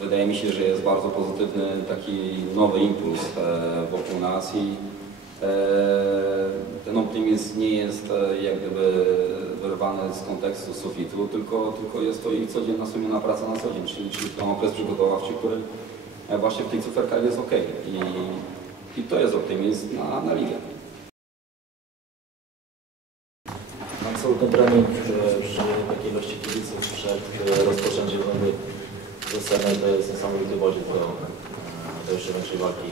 wydaje mi się, że jest bardzo pozytywny taki nowy impuls e, wokół nas i e, ten optymizm nie jest e, jak gdyby wyrwany z kontekstu sufitu, tylko, tylko jest to ich codzienna sumienna praca na co dzień, czyli, czyli ten okres przygotowawczy, który właśnie w tych cuferkach jest ok. I, i to jest optymizm na, na ligę. Trening e, przy takiej ilości kibiców przed rozpoczęciem zasady to jest niesamowity bodziec do, e, do jeszcze większej walki.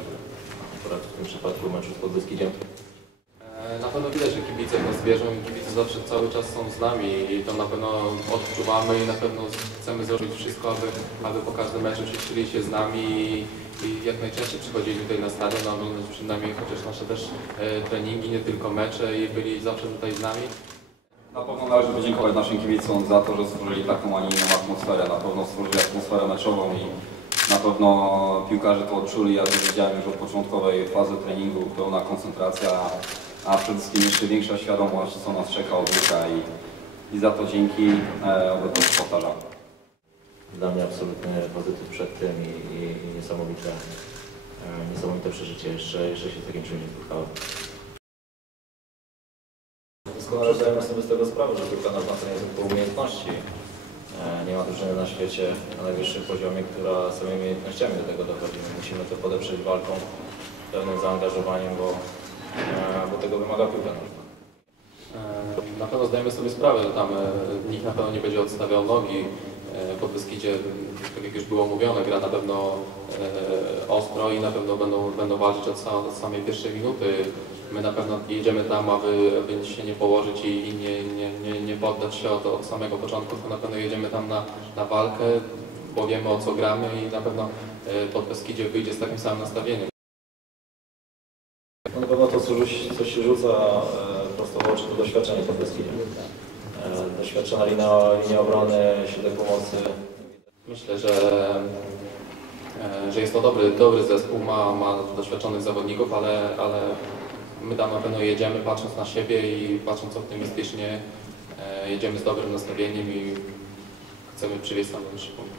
Akurat w tym przypadku meczu z Podbeskidziem. E, Na pewno widać, że kibice nas wierzą i kibice zawsze cały czas są z nami i to na pewno odczuwamy i na pewno chcemy zrobić wszystko, aby, aby po każdym meczu cieszyli się z nami i, i jak najczęściej przychodzili tutaj na stadion, a oglądać przed nami chociaż nasze też e, treningi, nie tylko mecze i byli zawsze tutaj z nami. Na pewno należy podziękować naszym kibicom za to, że stworzyli taką, a nie inną atmosferę. Na pewno stworzyli atmosferę meczową i na pewno piłkarze to odczuli. Ja to wiedziałem już od początkowej fazy treningu, pełna koncentracja, a przede wszystkim jeszcze większa świadomość, co nas czeka od jutra i, i za to dzięki, e, oby to powtarzał. Dla mnie absolutny pozytyw przed tym i, i, i niesamowite, e, niesamowite przeżycie. Jeszcze, jeszcze się z takim czymś nie spotkałem. Doskonale zdajemy sobie z tego sprawę, że piłka nożna to nie tylko umiejętności. E, Nie ma drużyny na świecie na najwyższym poziomie, która swoimi umiejętnościami do tego dochodzi. My musimy to podeprzeć walką, pełnym zaangażowaniem, bo, e, bo tego wymaga piłka nożna. E, Na pewno zdajemy sobie sprawę, że tam nikt na pewno nie będzie odstawiał nogi. E, Po Beskidzie, tak jak już było mówione, gra na pewno e, ostro i na pewno będą, będą walczyć od, sa- od samej pierwszej minuty. My na pewno jedziemy tam, aby, aby się nie położyć i, nie, nie, nie, nie poddać się od, od samego początku, to na pewno jedziemy tam na, na walkę, bo wiemy o co gramy i na pewno e, pod Beskidzie wyjdzie z takim samym nastawieniem. Na pewno to, co, co się rzuca prosto w oczy, to doświadczenie pod Beskidziem. E, Doświadczona linia, linia obrony, środek pomocy. Myślę, że, e, że jest to dobry, dobry zespół, ma, ma doświadczonych zawodników, ale, ale my tam na pewno jedziemy patrząc na siebie i patrząc optymistycznie, e, jedziemy z dobrym nastawieniem i chcemy przywieźć tam najwyższy punkt.